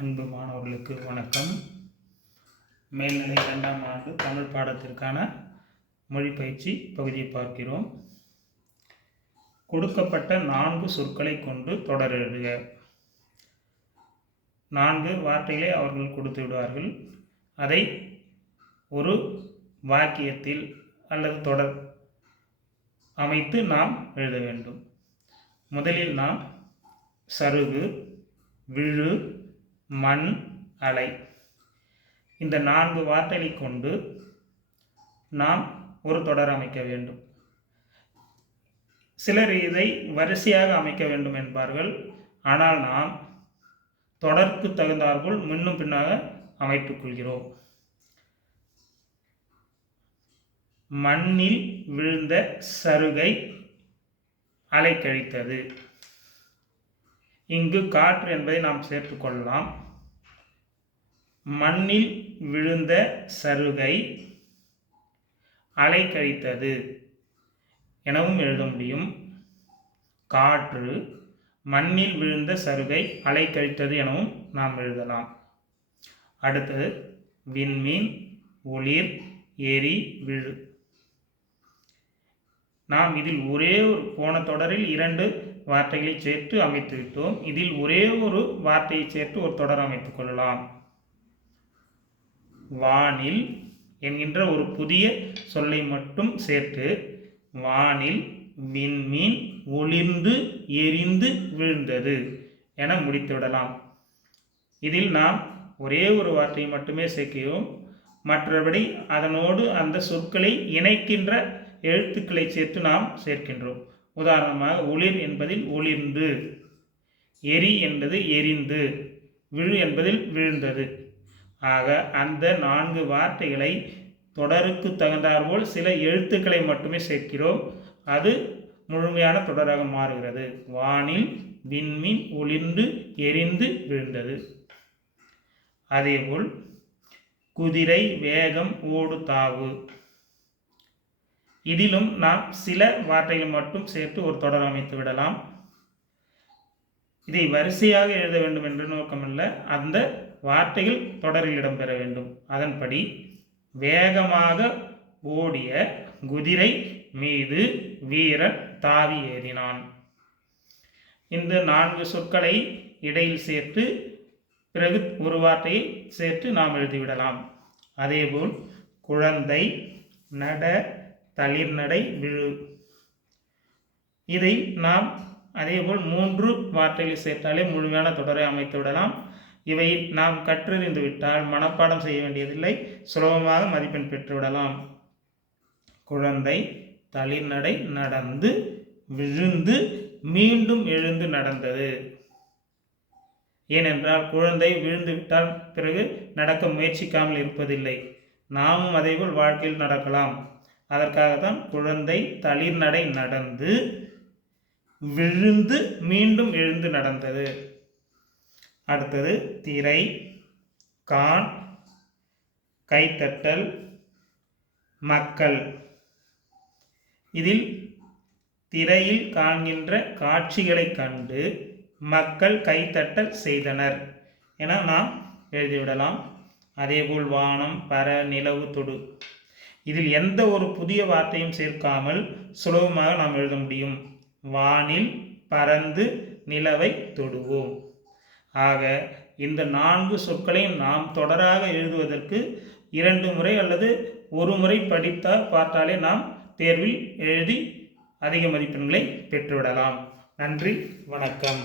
அன்பு மாணவர்களுக்கு வணக்கம். மேல்நிலை 2ஆம் ஆண்டு தமிழ் பாடத்திற்கான மொழி பயிற்சி பகுதியை பார்க்கிறோம். கொடுக்கப்பட்ட 4 சொற்களை கொண்டு தொடர் எழுதுக. 4 வார்த்தைகளை அவர்கள் கொடுத்து விடுவார்கள். அதை ஒரு வாக்கியத்தில் அல்லது தொடர் அமைத்து நாம் எழுத வேண்டும். முதலில் நாம் சருகு, விழு, மண், அலை இந்த 4 வார்த்தைகளை கொண்டு நாம் ஒரு தொடர் அமைக்க வேண்டும். சிலர் இதை வரிசையாக அமைக்க வேண்டும் என்பார்கள். ஆனால் நாம் தொடர்க்கு தகுந்தாற்போல் முன்னும் பின்னாக அமைத்துக் கொள்கிறோம். மண்ணில் விழுந்த சருகை அலை கழித்தது. இங்கு காற்று என்பதை நாம் சேர்த்துக் கொள்ளலாம். மண்ணில் விழுந்த சருகை அலை கழித்தது எனவும் எழுத முடியும். காற்று மண்ணில் விழுந்த சருகை அலை கழித்தது எனவும் நாம் எழுதலாம். அடுத்தது விண்மீன், ஒளிர், எரி, விழு. நாம் இதில் ஒரே ஒரு போன தொடரில் 2 வார்த்தைகளை சேர்த்து அமைத்து விட்டோம். இதில் ஒரே ஒரு வார்த்தையை சேர்த்து ஒரு தொடர் அமைத்துக் கொள்ளலாம். வானில் என்கின்ற ஒரு புதிய சொல்லை மட்டும் சேர்த்து வானில் விண்மீன் ஒளிர்ந்து எரிந்து விழுந்தது என முடித்துவிடலாம். இதில் நாம் ஒரே ஒரு வார்த்தையை மட்டுமே சேர்க்கிறோம். மற்றபடி அதனோடு அந்த சொற்களை இணைக்கின்ற எழுத்துக்களை சேர்த்து நாம் சேர்க்கின்றோம். உதாரணமாக ஒளிர் என்பதில் ஒளிர்ந்து, எரி என்பது எரிந்து, விழு என்பதில் விழுந்தது. ஆக அந்த 4 வார்த்தைகளை தொடருக்கு தகுந்தாற்போல் சில எழுத்துக்களை மட்டுமே சேர்க்கிறோம். அது முழுமையான தொடராக மாறுகிறது. வானில் விண்மீன் ஒளிர்ந்து எரிந்து விழுந்தது. அதேபோல் குதிரை, வேகம், ஓடு, தாவு. இதிலும் நாம் சில வார்த்தைகள் மட்டும் சேர்த்து ஒரு தொடர் அமைத்து விடலாம். இதை வரிசையாக எழுத வேண்டும் என்ற நோக்கமல்ல, அந்த வார்த்தைகள் தொடரில் இடம்பெற வேண்டும். அதன்படி வேகமாக ஓடிய குதிரை மீது வீரன் தாவி ஏறினான். இந்த 4 சொற்களை இடையில் சேர்த்து பிறகு ஒரு வார்த்தையை சேர்த்து நாம் எழுதிவிடலாம். அதேபோல் குழந்தை, நட, தளிர்நடை, விழு. இதை நாம் அதேபோல் 3 வார்த்தைகளை சேர்த்தாலே முழுமையான தொடரை அமைத்து விடலாம். இவை நாம் கற்றறிந்து விட்டால் மனப்பாடம் செய்ய வேண்டியதில்லை, சுலபமாக மதிப்பெண் பெற்றுவிடலாம். குழந்தை தளிர்நடை நடந்து விழுந்து மீண்டும் எழுந்து நடந்தது. ஏனென்றால் குழந்தை விழுந்து விட்டால் பிறகு நடக்க முயற்சிக்காமல் இருப்பதில்லை. நாமும் அதேபோல் வாழ்க்கையில் நடக்கலாம். அதற்காகத்தான் குழந்தை தளிர்நடை நடந்து விழுந்து மீண்டும் எழுந்து நடந்தது. அடுத்தது திரை, கான், கைத்தட்டல், மக்கள். இதில் திரையில் காண்கின்ற காட்சிகளை கண்டு மக்கள் கைத்தட்டல் செய்தனர் என நாம் எழுதிவிடலாம். அதேபோல் வானம், பர, நிலவு, தொடு. இதில் எந்த ஒரு புதிய வார்த்தையும் சேர்க்காமல் சுலபமாக நாம் எழுத முடியும். வானில் பறந்து நிலவை தொடுவோம். ஆக இந்த 4 சொற்களையும் நாம் தொடராக எழுதுவதற்கு 2 முறை அல்லது 1 முறை பார்த்தாலே நாம் தேர்வில் எழுதி அதிக மதிப்பெண்களை பெற்றுவிடலாம். நன்றி, வணக்கம்.